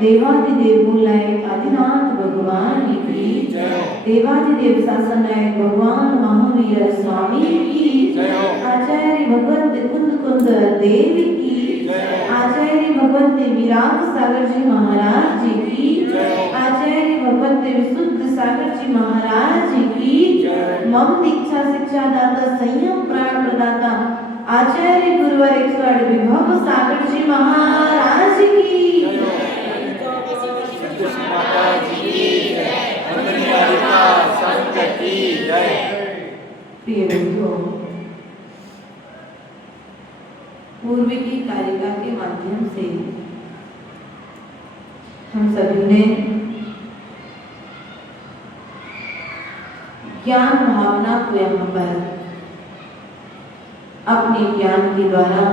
देवादिदेव मूलाय आदिनाथ भगवान की जय। देवादिदेव शासनायक भगवान महावीर स्वामी की जय। आचार्य भगवंत कुंद देव की जय। आचार्य भगवंत विराग सागर जी महाराज जी की जय। आचार्य भगवंत विशुद्ध सागर जी महाराज जी की जय। मम दीक्षा शिक्षा दाता संयम प्राण प्रदाता आचार्य गुरुवर 108 विभव सागर जी महाराज की प्रिय बंधुओं, पूर्व की कारिका के माध्यम से हम सभी ने ज्ञान भावना को यहाँ पर अपने ज्ञान के द्वारा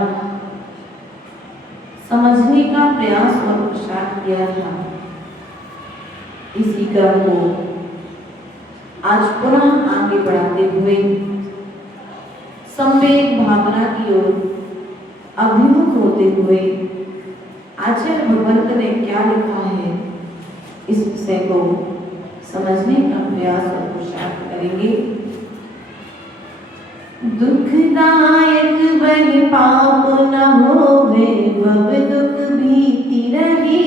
समझने का प्रयास और प्रसार किया था। इसी क्रम को आज पुनः आगे बढ़ाते हुए संवेग भावना की ओर अभिमुख होते हुए आचार्य भगवंत ने क्या लिखा है इस विषय को समझने का प्रयास और प्रसार करेंगे। दुखदायक वह पाप न होवे बब दुख भीति रही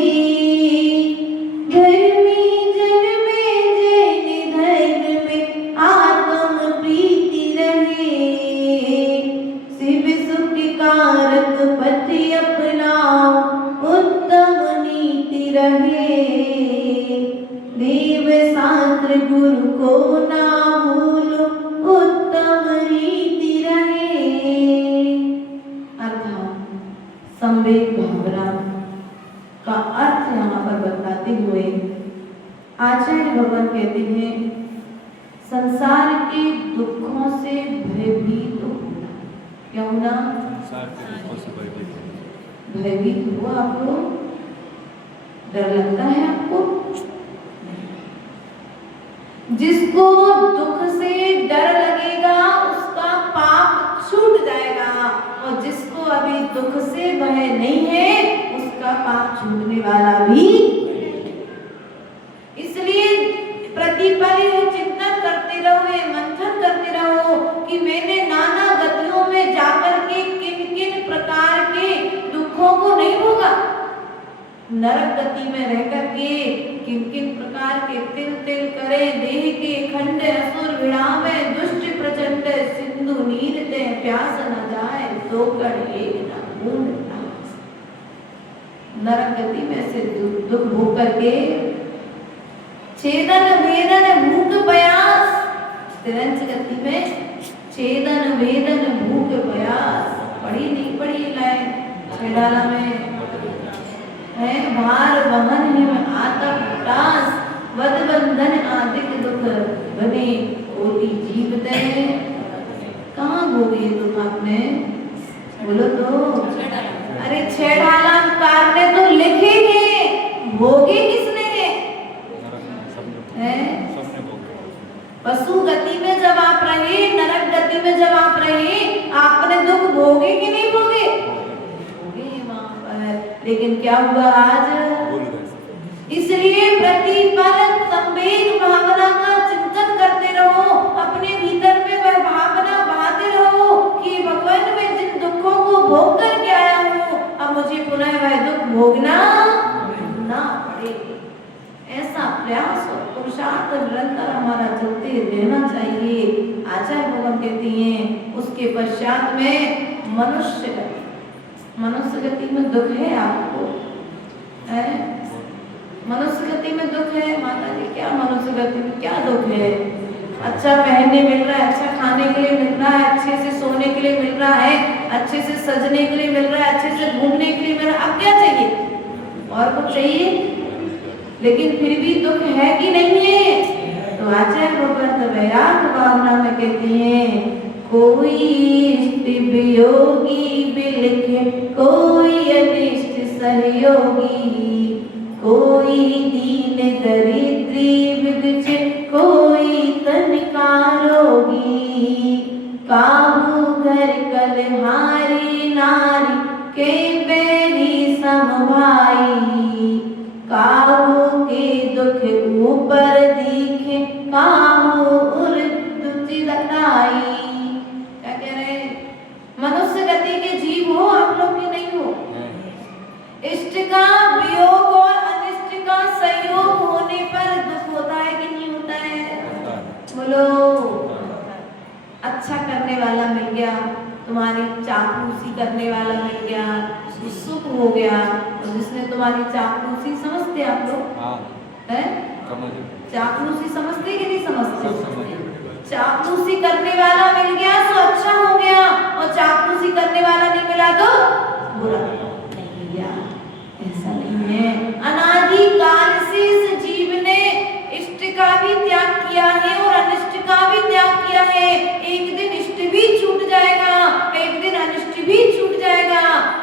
गुरु को ना भूलो उत्तम रीति रहे। अर्थात संवेग भावना का अर्थ यहाँ पर बताते हुए आचार्य भगवान कहते हैं संसार के दुखों से भयभीत होना। क्या होना? भयभीत हुआ आपको? डर लगता है आपको? जिसको दुख से डर लगेगा उसका पाप छूट जाएगा और जिसको अभी दुख से भय नहीं है उसका पाप छूटने वाला भी। इसलिए प्रतिपल चिंतन करते रहो, मंथन करते रहो कि मैंने नाना गतियों में जाकर के किन किन प्रकार के दुखों को नहीं भोगा। नरक गति में रह करके किन किन प्रकार के तिल तिल करे देह के खंड असुर विड़ावे दुष्ट प्रचंड सिंधु नीर ते प्यास न जाए तो कर एक न बूंद नरक गति में से दुख भोग करके छेदन वेदन भूख प्यास, तिरंज गति में छेदन वेदन भूख प्यास, पढ़ी नहीं पढ़ी लाइन छेड़ाला में है। भार वहन हिम आतप टास, वद बंधन आदिक दुख बने कोटि जीवते। कहाँ भोगे दुख आपने? बोलो तो। अरे छेड़ाला कार ने तो लिखे हैं, भोगे किसने है? पशु गति में जब आप रहे, नरक गति में जब आप रहे, आपने दुख भोगे कि नहीं भोगे? वहां पर। लेकिन क्या हुआ आज? इसलिए प्रतिपल संवेग भावना का चिंतन करते रहो, अपने भीतर में वह भावना बहाते रहो कि भगवान मैं जिन दुखों को भोग करके आया हूँ, अब मुझे पुनः वह दुख भोगना ना पड़े। ऐसा प्रयास और पुरुषार्थ निरंतर हमारा चलते रहना चाहिए। आचार्य भगवान कहती हैं उसके पश्चात में मनुष्य गति में दुख है आपको है? मनुष्य गति में दुख है माता जी? क्या मनुष्य गति में क्या दुख है? अच्छा पहनने मिल रहा है, अच्छा खाने के लिए मिल रहा है, अच्छे से सोने के लिए मिल रहा है, अच्छे से सजने के लिए मिल रहा है, अच्छे से घूमने के लिए मिल रहा है। अब क्या चाहिए? और कुछ चाहिए? लेकिन फिर भी दुख है कि नहीं है? तो आचार्य भगवत वैराग्य भावना में कहती हैं कोई इष्ट वियोगी बिलखे, कोई अनिष्ट सहयोगी, कोई दीन दरिद्री विदुष, कोई तनिका रोगी, काहू घर कलहारी नारी के बेरी समभाई, काहू के दुख ऊपर दिखे, काहू उर्दुति लताई। क्या कह रहे हैं? मनुष्य गति के जीव हो आप लोग की नहीं हो। इष्ट का वियोग और अनिष्ट का संयोग होने पर दुख होता है कि नहीं होता है? बोलो। अच्छा करने वाला मिल गया, तुम्हारी चापलूसी करने वाला मिल गया, सुख हो गया, और जिसने तुम्हारी चापलूसी समझते आप लोग हैं? चापलूसी समझते कि नहीं समझते? चापलूसी करने वाला मिल गया तो अच्छा हो गया, और चापलूसी करने वाला नहीं मिला तो बुरा नहीं गया। ऐसा नहीं है। अनादि काल से इस जीव ने इष्ट का भी त्याग किया है और अनिष्ट का भी त्याग किया है। एक दिन इष्ट भी छूट जाएगा, एक दिन अनिष्ट भी छूट जाएगा।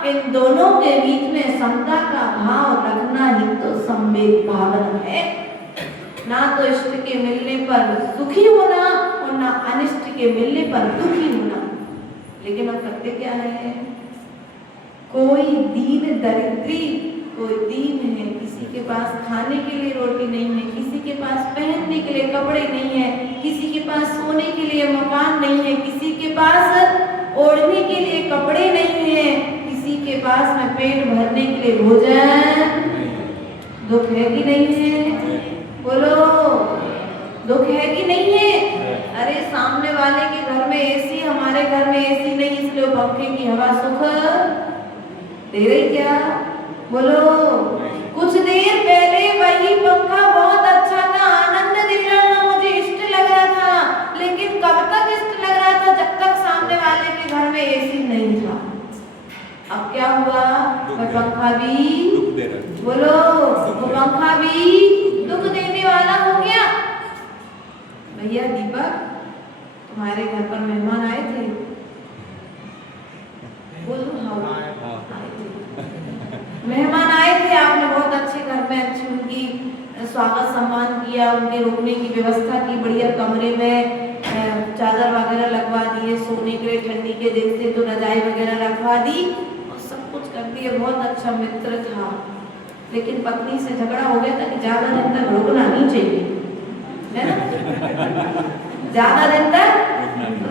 इन दोनों के बीच में समता का भाव रखना ही तो संवेग भावना है। ना तो इष्ट के मिलने पर सुखी होना और ना अनिष्ट के मिलने पर दुखी होना। लेकिन हम करते क्या है? कोई दीन दरिद्री, कोई दीन है, किसी के पास खाने के लिए रोटी नहीं है, किसी के पास पहनने के लिए कपड़े नहीं है, किसी के पास सोने के लिए मकान नहीं है, किसी के पास ओढ़ने के लिए कपड़े नहीं है, किसी के पास में पेट भरने के लिए भोजन। दुख है कि नहीं है? बोलो। दुख है कि नहीं है? अरे सामने वाले के घर में एसी, हमारे घर में एसी नहीं, इसलिए पंखे की हवा सुख दे रही क्या? बोलो। कुछ देर पहले वही पंखा बहुत अच्छा था, आनंद दे रहा था, मुझे इष्ट लग रहा था, लेकिन कब तक इष्ट लग रहा था? जब तक सामने वाले के घर में एसी नहीं था। अब क्या हुआ? वह पंखा भी बोलो, वो पंखा भी दुख देने वाला हो गया। भैया दीपक, तुम्हारे घर पर मेहमान आए थे? बोलो हाँ आए थे। मेहमान आए थे, आपने बहुत अच्छे घर में अच्छी उनकी स्वागत सम्मान किया, उनके रुकने की व्यवस्था की, बढ़िया कमरे में चादर वगैरह लगवा दिए, सोने के लिए ठंडी के दिन से तो रजाई वगैरह रखवा दी और सब कुछ कर दिया। बहुत अच्छा मित्र था, लेकिन पत्नी से झगड़ा हो गया था कि ज्यादा दिन तक रुकना नहीं चाहिए, है ना? ज्यादा दिन तक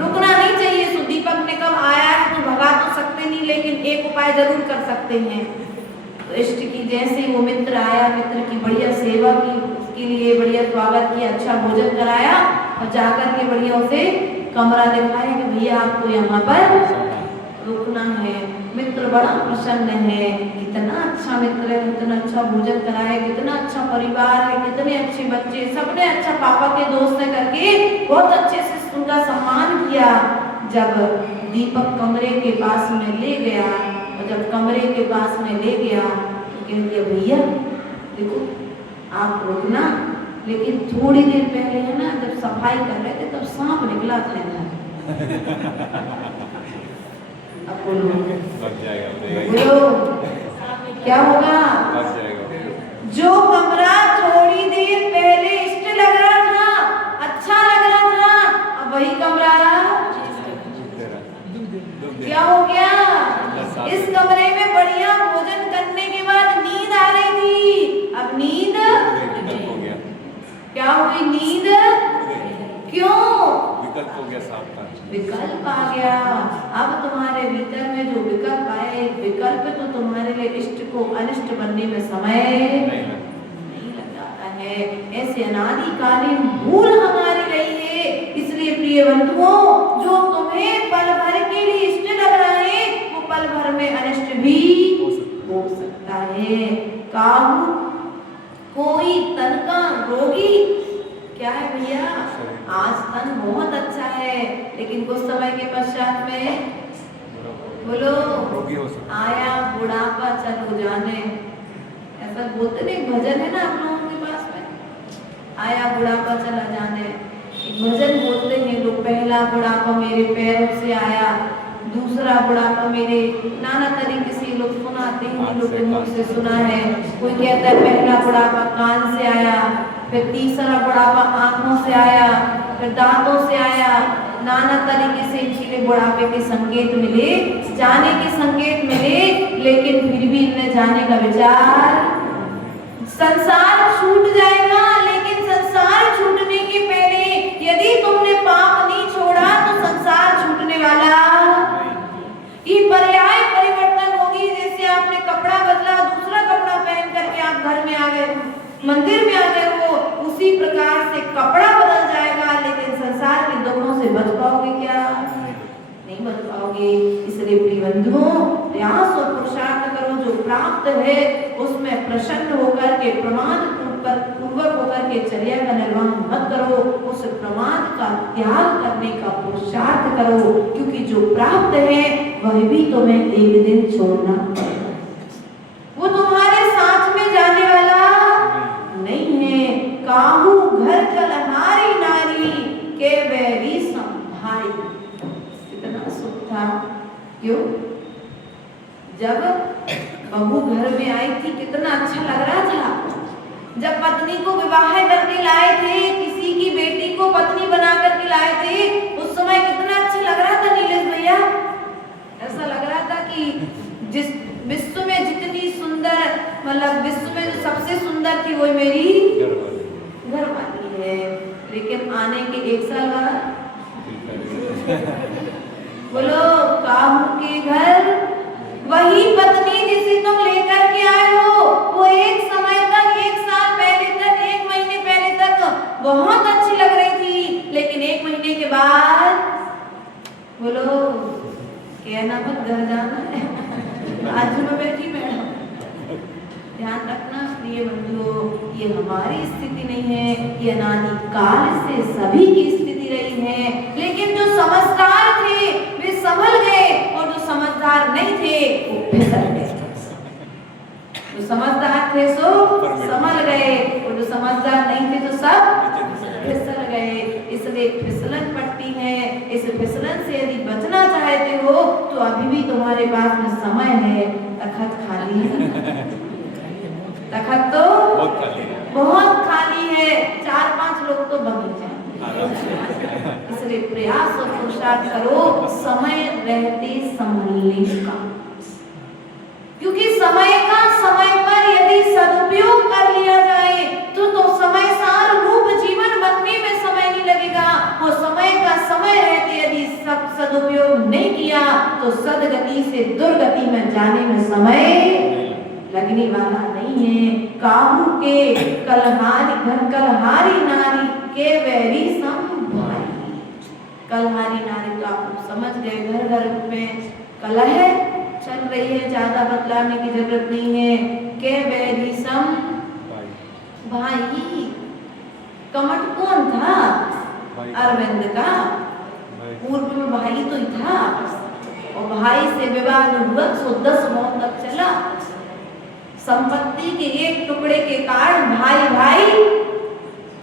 रुकना नहीं चाहिए। तो दीपक ने कब आया है तो भगा तो सकते नहीं, लेकिन एक उपाय जरूर कर सकते हैं। तो इष्ट की जैसे वो मित्र आया, मित्र की बढ़िया सेवा की, उसके लिए बढ़िया स्वागत किया, अच्छा भोजन कराया और जाकर के बढ़िया उसे कमरा दिखाया कि भैया आपको यहाँ पर रुकना है। मित्र बड़ा प्रसन्न है, कितना अच्छा मित्र है, कितना अच्छा भोजन कराए, कितना अच्छा परिवार है, कितने अच्छे बच्चे, सबने अच्छा पापा के दोस्त है करके बहुत अच्छे से उनका सम्मान किया। जब दीपक कमरे के पास में ले गया और जब कमरे के पास में ले गया तो कह दिया भैया देखो आप रुकना, लेकिन थोड़ी देर पहले है ना जब सफाई कर रहे थे तब सांप निकला था इधर। अब बोलो क्या होगा? जो कमरा थोड़ी देर पहले इष्ट लग रहा था, अच्छा लग रहा था, अब वही कमरा क्या हो गया? इस कमरे में बढ़िया भोजन करने के बाद नींद आ रही थी, अब नींद क्या हुई? नींद क्यों? विकल्प हो गया सांप का, विकल्प आ गया। अब तुम्हारे भीतर में जो विकल्प आए, विकल्प तो तुम्हारे लिए इष्ट को अनिष्ट बनने में समय नहीं लग जाता है। ऐसे अनादिकालीन भूल हमारी रही है। इसलिए प्रिय बंधुओं, जो तुम्हें पल भर के लिए इष्ट लग रहा है वो पल भर में अनिष्ट भी हो सकता है। काहू कोई तन का रोगी क्या है भैया? आज तन बहुत अच्छा है लेकिन कुछ समय के पश्चात में बोलो आया बुढ़ापा चलो जाने, ऐसा बोलते नहीं, भजन है ना आप लोगों के पास में, आया बुढ़ापा चला जाने। एक भजन बोलते हैं लोग, पहला बुढ़ापा मेरे पैरों से आया, दूसरा बुढ़ापा मेरे, नाना तरीके से लोग सुनाते हैं, लोग के मुख से सुना है। कोई कहता है पहला बुढ़ापा कान से आया, फिर तीसरा बुढ़ापा आंखों से आया, फिर दांतों से आया। नाना तरीके से इनके बुढ़ापे के संकेत मिले, जाने के संकेत मिले, लेकिन फिर भी इनने जाने का विचार। संसार छूट जाएगा, लेकिन संसार छूटने के पहले यदि तुमने पाप नहीं छोड़ा तो संसार छूटने वाला ये पर्याय परिवर्तन होगी। जैसे आपने कपड़ा बदला, दूसरा कपड़ा पहन करके आप घर में आ गए, मंदिर में आ गए हो, उसी प्रकार से कपड़ा बदल जाएगा, लेकिन संसार के दुखों से बच पाओगे क्या? नहीं बच पाओगे। इसलिए प्रिय बंधुओं, प्रयास और पुरुषार्थ करो, जो प्राप्त है उसमें प्रसन्न होकर के प्रमाद पूर्वक होकर के चर्या का निर्वाह मत करो, उस प्रमाद का त्याग करने का पुरुषार्थ करो, क्योंकि जो प्राप्त है वह भी तुम्हें एक दिन छोड़ना, वो तुम्हारे साथ में जाने वाला नहीं है। काहू घर कलहारी नारी के बैरी संभाई, कितना सुख था। क्यों? जब बहू घर में आई थी कितना अच्छा लग रहा था। जब पत्नी को विवाह करके लाए थे, किसी की बेटी को पत्नी बना करके लाए थे, उस समय कितना अच्छा लग रहा था नीलेश भैया। ऐसा लग रहा था कि जिस विश्व में जितनी सुंदर, मतलब विश्व में जो सबसे सुंदर थी वो मेरी घरवाली है। लेकिन आने के 1 साल बाद बोलो काहू के घर वही पत्नी जिसे तुम लेकर के आए हो, वो एक समय तक, 1 साल पहले तक, 1 महीने पहले तक बहुत अच्छी लग रही थी, लेकिन 1 महीने के बाद बोलो कहना मत घर जाना है, आज में बैठी मैडम। ध्यान रखना प्रिय बंधुओं, ये हमारी स्थिति नहीं है, ये अनादिकाल से सभी की स्थिति रही है। लेकिन जो समझदार थे वे संभल गए, और जो समझदार नहीं थे वो फिसल गए। जो समझदार थे सो संभल गए, और जो समझदार नहीं थे तो सब फिसल गए। इसलिए फिसलन पट्टी है, इस फिसलन से यदि बचना चाहते हो तो अभी भी तुम्हारे पास में समय है। तखत खाली है, तखत तो बहुत खाली है, 4-5 लोग तो बगीचे। इसलिए प्रयास और पुरुषार्थ करो समय रहते संभलने का, क्योंकि समय का समय पर यदि सदुपयोग कर लिया जाए तो समय सार रूप जीवन बनने में समय नहीं लगेगा, और समय का समय रहते यदि सब सदुपयोग नहीं किया तो सदगति से दुर्गति में जाने में समय लगने वाला नहीं है। काहू के कलहारी घर कलहारी नारी के वैरी संभाई। कलहारी नारी तो आप समझ गए, घर घर में कलह चल रही है, ज्यादा बतलाने की जरूरत नहीं है। के बैरी सम भाई भाई। कमठ कौन था? भाई अरविंद का भाई पूर्व में भाई तो ही था, और भाई से विवाद हुआ सो 10 मौत तक चला। संपत्ति के एक टुकड़े के कारण भाई भाई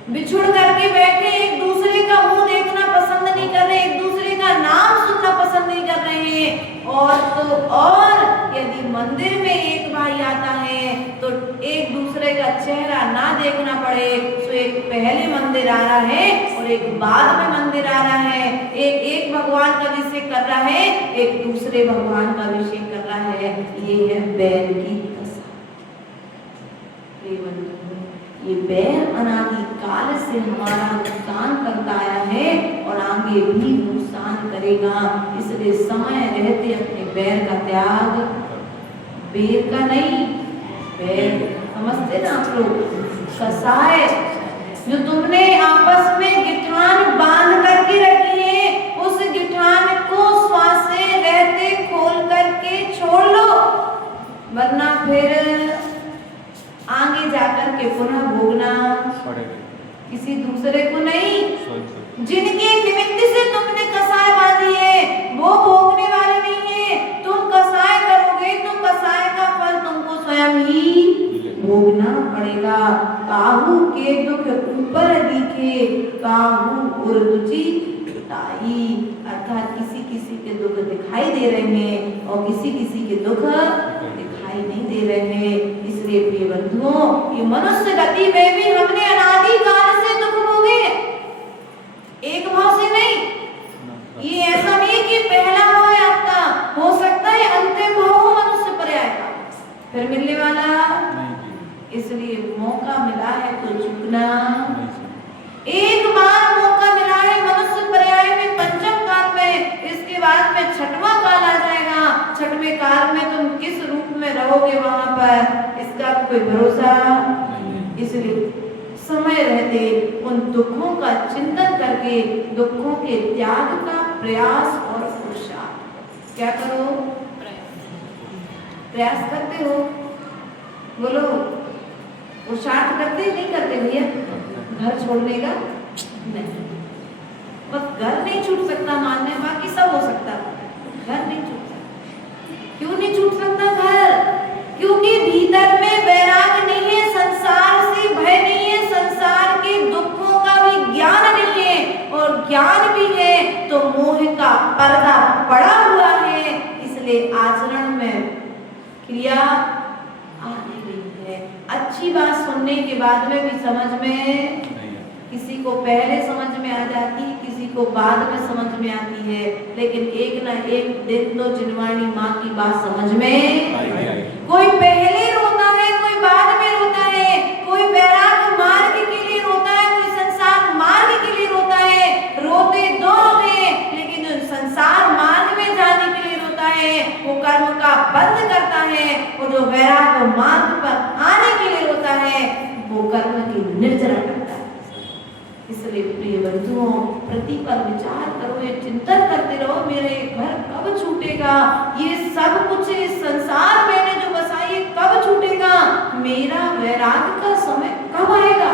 बिछुड़ करके बैठे, एक दूसरे का मुंह देखना पसंद नहीं कर रहे, एक दूसरे का नाम सुनना पसंद नहीं कर रहे हैं। और तो और यदि मंदिर में एक भाई आता है तो एक दूसरे का चेहरा ना देखना पड़े, तो एक पहले मंदिर आ रहा है और एक बाद में मंदिर आ रहा है, एक भगवान का अभिषेक कर रहा है, एक दूसरे भगवान का अभिषेक कर रहा है। ये है बैर की दशा। ये बैर अनादि काल से हमारा नुकसान करता आया है और आगे भी नुकसान करेगा। इसलिए समय रहते अपने बैर का त्याग, बैर का नहीं, बैर समझते ना आप लोग, कसाय जो तुमने आपस में गिठान बांध करके रखी है, उस गिठान को श्वास से रहते खोल करके छोड़ लो, वरना फिर आगे जाकर के पुनः भोगना पड़ेगा किसी दूसरे को नहीं। स्वयं जिनके निमित्त से तुमने कसाय बांधी है वो भोगने वाले नहीं है। तुम कसाय करोगे तो कसाय का फल तुमको स्वयं ही भोगना पड़ेगा। काहू के दुख ऊपर दिखे, काहू उर्दुची ताई, अर्थात किसी किसी के दुख दिखाई दे रहे हैं और किसी किसी के दुख दिखाई नहीं दे रहे हैं। इसलिए प्रिय बंधुओं, ये मनुष्य गति में भी हमने अनादि काल से दुख भोगे, एक भाव से नहीं। ये ऐसा नहीं कि पहला भाव है आपका, हो सकता है अंतिम भाव हो मनुष्य पर्याय का, फिर मिलने वाला। इसलिए मौका मिला है तो चूकना, एक बार मौका मिला है मनुष्य पर्याय में पंचम काल में, इसके बाद में छठवां काल आ जाएगा। छठवें काल में तुम किस रूप में रहोगे वहां पर, इसका कोई भरोसा। इसलिए समय रहते उन दुखों का चिंतन करके दुखों के त्याग का प्रयास और पुरुषार्थ क्या करो, प्रयास करते हो, बोलो पुरुषार्थ करते नहीं करते भैया? घर छोड़ने का नहीं, बस घर नहीं छूट सकता मानने, बाकी सब हो सकता, घर नहीं छूट सकता। क्यों नहीं छूट सकता घर? क्योंकि भीतर में वैराग नहीं है, संसार से भय नहीं है, संसार के दुखों का भी ज्ञान नहीं है, और ज्ञान भी है तो मोह का पर्दा पड़ा हुआ है। इसलिए आचरण में क्रिया आ नहीं रही है। अच्छी बात सुनने के बाद में भी समझ में, किसी को पहले समझ में आ जाती है, किसी को बाद में समझ में आती है, लेकिन एक ना एक दिन तो जिनवाणी माँ की बात समझ में कोई पहले रोता है, कोई बाद में रोता है, कोई वैराग मार्ग के लिए रोता है, कोई संसार मार्ग के लिए रोता है। रोते दोनों हैं, लेकिन जो संसार मार्ग में जाने के लिए रोता है वो कर्म का बंद करता है, और जो वैराग मार्ग पर आने के लिए रोता है वो कर्म की निर्जरा करता है। इसलिए प्रिय बंधुओं, प्रतिपल विचार करो, ये चिंतन करते रहो, मेरे घर कब छूटेगा, ये सब कुछ इस संसार मैंने जो बसाई है कब छूटेगा, मेरा वैराग का समय कब आएगा।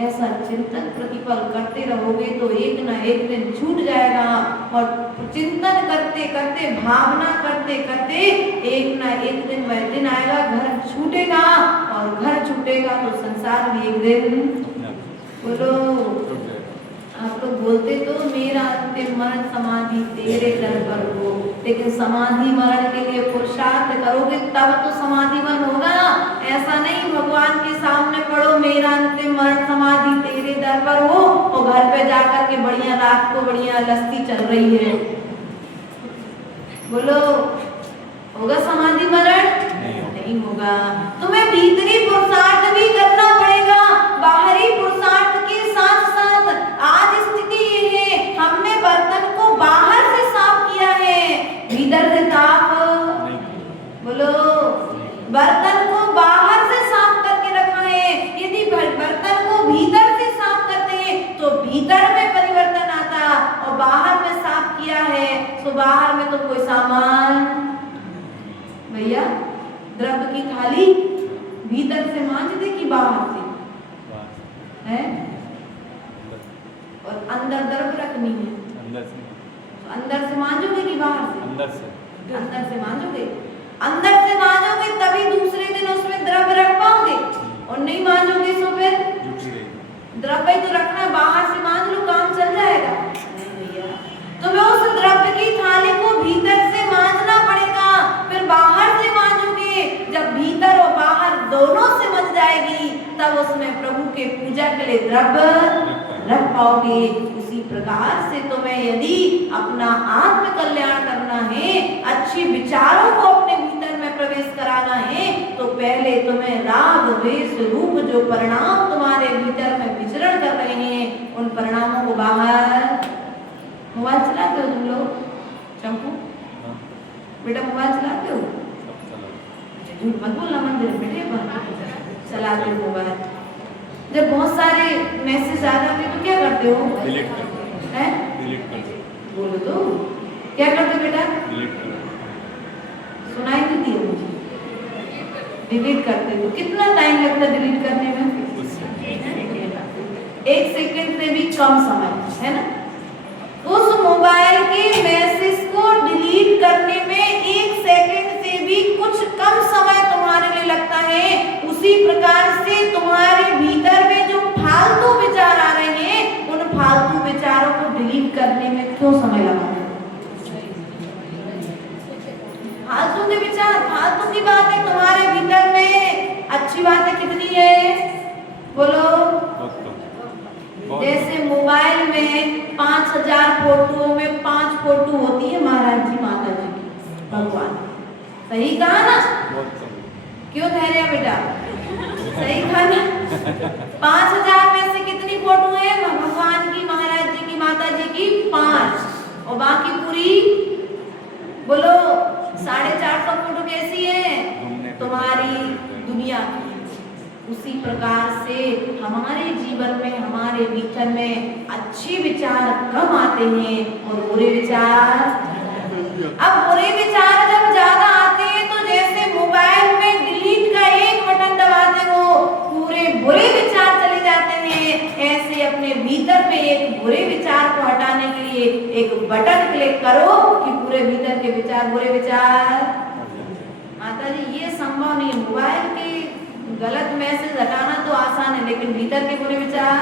ऐसा चिंतन प्रतिपल करते रहोगे तो एक ना एक दिन छूट जाएगा, और चिंतन करते करते, भावना करते करते एक ना एक दिन वह दिन आएगा, घर छूटेगा, और घर छूटेगा तो संसार भी एक दिन, बोलो आप लोग बोलते तो मेरा अंतिम मरण समाधि तेरे दर पर हो, लेकिन समाधि मरण के लिए पुरुषार्थ करोगे तब तो समाधि मरण होगा। ऐसा नहीं भगवान के सामने पढ़ो मेरा अंतिम मरण समाधि तेरे दर पर हो, और घर पे जाकर के बढ़िया रात को बढ़िया लस्सी चल रही है, बोलो होगा समाधि मरण? नहीं होगा। तुम्हें भीतरी पुरुषार्थ भी करना पड़ेगा, बाहरी पुरुषार्थ के साथ साथ। आज स्थिति ये है, हमने बर्तन को बाहर से साफ किया है, भीतर से साफ, बोलो बर्तन को बाहर से साफ करके रखा है। यदि बर्तन को भीतर से साफ करते हैं तो भीतर में परिवर्तन आता, और बाहर में साफ किया है तो बाहर में तो कोई सामान भैया द्रव्य की थाली भीतर से मांज दे कि बाहर से बाहर है, अंदर और अंदर द्रव्य रखनी है, अंदर से तो अंदर से मांजोगे कि बाहर से? अंदर से अंदर से मांजोगे। अंदर से मांजोगे तभी दूसरे दिन उसमें द्रव्य रख पाओगे, और नहीं मांजोगे तो फिर जुटी रहेगी। द्रव्य तो रखना, बाहर से मांज लो काम चल जाएगा। नहीं भैया, तुम्हें उस द्रव्य की थाली को भीतर से मांजना पड़ेगा, फिर बाहर से मांजोगे। जब भीतर और बाहर दोनों से मच जाएगी तब उसमें प्रभु के पूजा के लिए द्रव्य रख पाओगे। उसी प्रकार से तुम्हें यदि अपना आत्म कल्याण करना है, अच्छी विचारों को अपने भीतर में प्रवेश कराना है, तो पहले तुम्हें राग द्वेष रूप जो परिणाम तुम्हारे भीतर में विचरण कर रहे हैं, उन परिणामों को बाहर। मोबाइल चलाते हो तुम लोग? चंपू हाँ, बेटा मोबाइल चलाते हो? सब चला झूठ मत बोलना, मंदिर में चलाते हो मोबाइल। जब बहुत सारे मैसेज आ जाते तो क्या करते हो? डिलीट कर हैं? डिलीट कर बोलो तो क्या करते हो बेटा? डिलीट कर सुनाई नहीं दिया मुझे। डिलीट करते हो। कितना टाइम लगता है डिलीट करने में? उससे 1 सेकंड से भी कम समय, है ना? उस मोबाइल के मैसेज को डिलीट करने में 1 सेकंड से भी कुछ कम समय तुम्हारे लिए लगता है। उसी प्रकार से तुम्हारे भीतर में जो फालतू विचार आ रहे हैं, उन फालतू विचारों को डिलीट करने में क्यों समय लगा? फालतू के विचार, फालतू की बातें तुम्हारे भीतर में, अच्छी बातें कितनी है बोलो? जैसे मोबाइल में 5000 फोटो में 5 फोटो होती है महाराज जी माता जी की, भगवान। सही कहा ना? क्यों ठहरे बेटा? सही कहा ना? 5000 में से कितनी फोटो है भगवान की, महाराज जी की, माता जी की? 5, और बाकी पूरी बोलो 450 फोटो कैसी है? तुम्हारी दुनिया की। उसी प्रकार से हमारे जीवन में, हमारे भीतर में अच्छे विचार कम आते हैं और बुरे विचार। अब बुरे विचार जब ज्यादा आते हैं तो जैसे मोबाइल में डिलीट का एक बटन दबाते हो, पूरे बुरे विचार चले जाते हैं। ऐसे अपने भीतर में एक बुरे विचार को हटाने के लिए एक बटन क्लिक करो कि पूरे भीतर के विचार, बुरे विचार। माता जी ये संभव नहीं। मोबाइल के गलत मैसेज हटाना तो आसान है, लेकिन भीतर के बुरे विचार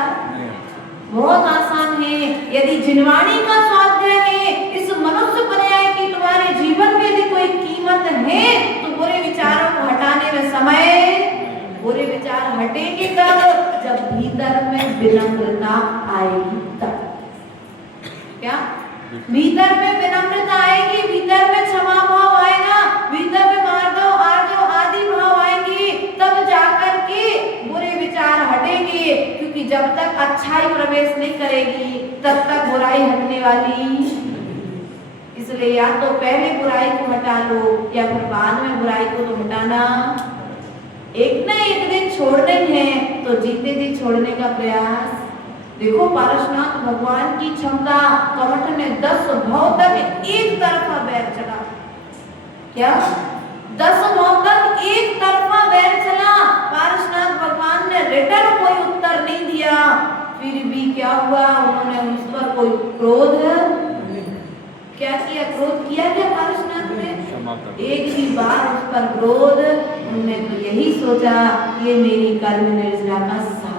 बहुत आसान है। यदि जिनवाणी का स्वाध्याय है, इस मनुष्य पर्याय की तुम्हारे जीवन में यदि कोई कीमत है, तो बुरे विचारों को हटाने में समय। बुरे विचार हटेंगे तब जब भीतर में विनम्रता आएगी तब। क्या? भीतर में विनम्रता आएगी, भीतर में क्षमा भाव आएगा, भीतर में मार्दव आर्जव आदि भाव आएंगे, तब जाकर के बुरे विचार हटेंगे। क्योंकि जब तक अच्छाई प्रवेश नहीं करेगी तब तक बुराई हटने वाली। इसलिए या तो पहले बुराई को हटा लो या फिर बाद में बुराई को तो हटाना। एक न एक दिन छोड़ने हैं तो जीते जी छोड़ने का प्रयास। देखो पारसनाथ भगवान की क्षमता, कमठ ने 10 भाव तक एक तरफा बैर चला। क्या? 10 भाव तक एक तरफा बैर चला। पारसनाथ भगवान ने रिटर्न कोई उत्तर नहीं दिया। फिर भी क्या हुआ? उन्होंने उस पर कोई क्रोध क्या किया? क्रोध किया क्या पारसनाथ ने? एक ही बार उस पर क्रोध। उन्होंने तो यही सोचा ये मेरी कर्म निर्जरा का साथ।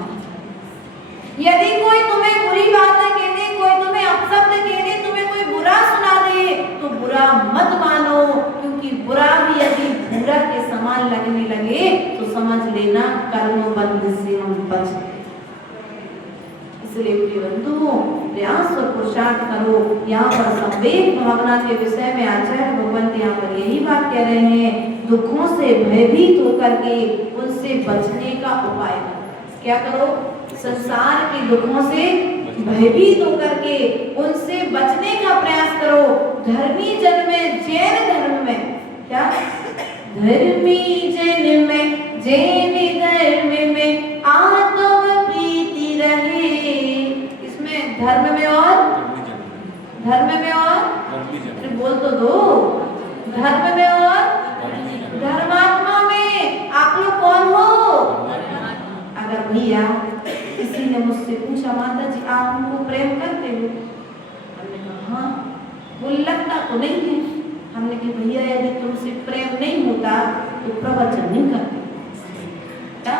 यदि कोई तुम्हें बुरी बातें कह दे, कोई तुम्हें अपशब्द कह दे, तुम्हें कोई बुरा सुना दे, तो बुरा मत मानो। क्योंकि बुरा भी यदि बुरा के समान लगने लगे तो समझ लेना कर्मबंध से हम बच गए। इसलिए प्रिय बंधुओं, प्रयास और पुरुषार्थ करो। यहाँ पर संवेग भावना के विषय में आचार्य भगवंत यहाँ पर यही बात कह रहे हैं, दुखों से भयभीत होकर के उनसे बचने का उपाय करो। क्या करो? संसार के दुखों से भयभीत होकर के उनसे बचने का प्रयास करो। धर्मी जन में, जैन धर्म में, क्या? धर्मी जन में, जैन धर्म में आत्म प्रीति रहे। इसमें धर्म में और बोल तो दो। धर्म में और पूछा, माता जी आप हमको प्रेम करते हो? हमने कहा हाँ। वो लगता तो नहीं है। हमने कहा भैया यदि तुमसे प्रेम नहीं होता तो प्रवचन नहीं करते क्या?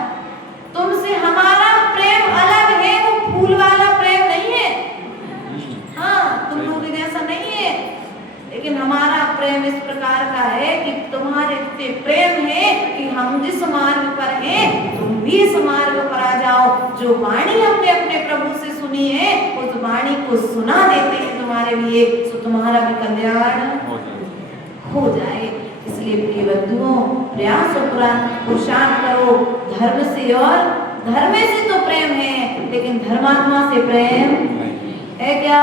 तुमसे हमारा प्रेम अलग है, वो फूल वाला प्रेम नहीं है। हाँ, तुम लोग जैसा नहीं है, लेकिन हमारा प्रेम इस प्रकार का है कि तुम्हारे से प्रेम है कि हम जिस मार्ग पर हैं तुम भी इस मार्ग पर आ जाओ। जो वाणी हमने अपने प्रभु से सुनी है उस वाणी को सुना देते हैं तुम्हारे लिए, तो तुम्हारा भी कल्याण हो जाए। इसलिए प्रिय बंधुओं, प्रयास और पुरुषार्थ करो धर्म से, और धर्म से तो प्रेम है लेकिन धर्मात्मा से प्रेम है क्या?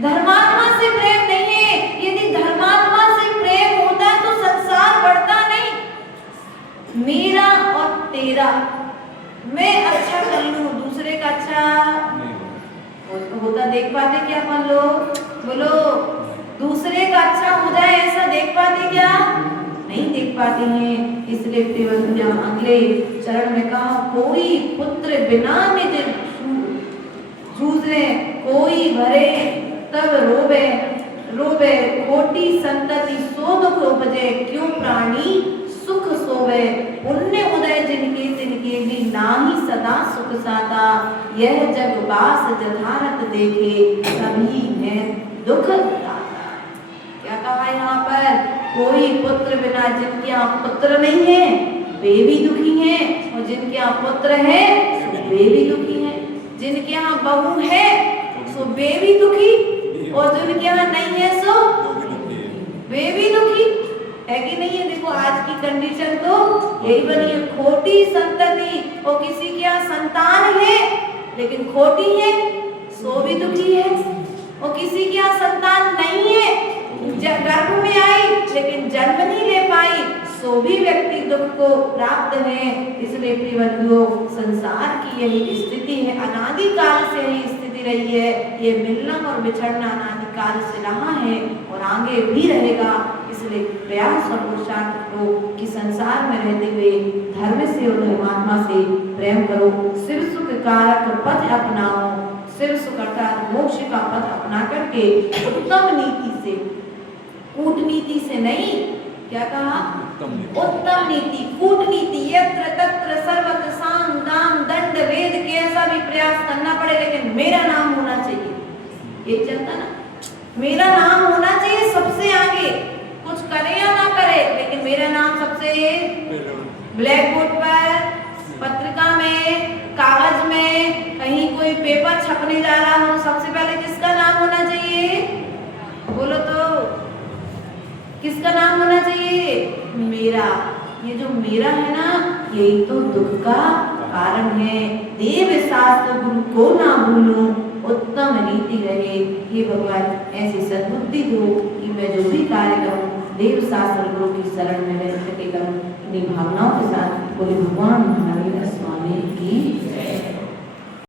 धर्मात्मा से प्रेम नहीं है। यदि धर्मात्मा से प्रेम होता तो संसार बढ़ता नहीं। मेरा और तेरा, मैं अच्छा कर लूं, दूसरे का अच्छा होता देख पाते क्या अपन लोग? बोलो, दूसरे का अच्छा हो जाए ऐसा देख पाते क्या? नहीं देख पाते हैं। इसलिए प्रिय अगले चरण में कहा, कोई पुत्र बिना निज जूझे, कोई भरे तब रोबे रोबे, खोटी संतति सो दुख उपजे, क्यों प्राणी सुख सोवे। पुण्य उदय जिनके तिनके भी नाही सदा सुख साता, यह जग बास जथारत देखे, सभी में दुख दाता। क्या कहा यहाँ पर? कोई पुत्र बिना, जिनके यहाँ पुत्र नहीं है वे भी दुखी हैं, और जिनके यहाँ पुत्र है वे भी दुखी हैं। जिनके यहाँ बहू है सो वे भी दुखी, और जिनके यहाँ नहीं है सो वे भी दुखी है कि नहीं है? देखो आज की कंडीशन तो यही बनी है, खोटी संतति। और किसी के यहाँ संतान है लेकिन खोटी है सो भी दुखी है, और किसी के यहाँ संतान नहीं है, गर्भ में आई लेकिन जन्म नहीं ले पाई, सो भी व्यक्ति दुख को प्राप्त है। इसलिए प्रिय बंधुओं, संसार की यही स्थिति है, अनादि काल से यही स्थिति रही है। ये मिलना और बिछड़ना अनादि काल से रहा है और आगे भी रहेगा। इसलिए प्रयास और पुरुषार्थ करो कि संसार में रहते हुए धर्म से और धर्मात्मा से प्रेम करो। शिव सुख कारक पथ अपनाओ, शिव सुख अर्थात मोक्ष का पथ अपना करके उत्तम नीति से, कूटनीति से नहीं, क्या कहा? उत्तम नीति, कूटनीति, यत्र तत्र सर्वत्र साम दाम दंड वेद के ऐसा भी प्रयास करना पड़े, लेकिन मेरा नाम होना चाहिए। ये चलता ना, मेरा नाम होना चाहिए सबसे आगे, कुछ करे या ना करे लेकिन मेरा नाम सबसे, ब्लैक बोर्ड पर, पत्रिका में, कागज में, कहीं कोई पेपर छपने जा रहा हो, सबसे पहले किसका नाम होना चाहिए? बोलो तो, किसका नाम होना चाहिए? मेरा। ये जो मेरा है ना, यही तो दुख का कारण है। देव शास्त्र गुरु को ना भूलूं, उत्तम नीति रहे। ये भगवान ऐसी सद्बुद्धि दो कि मैं जो भी कार्य करूं देव शास्त्र गुरु की शरण में रह सके करूं। इन्हीं भावनाओं के साथ बोले भगवान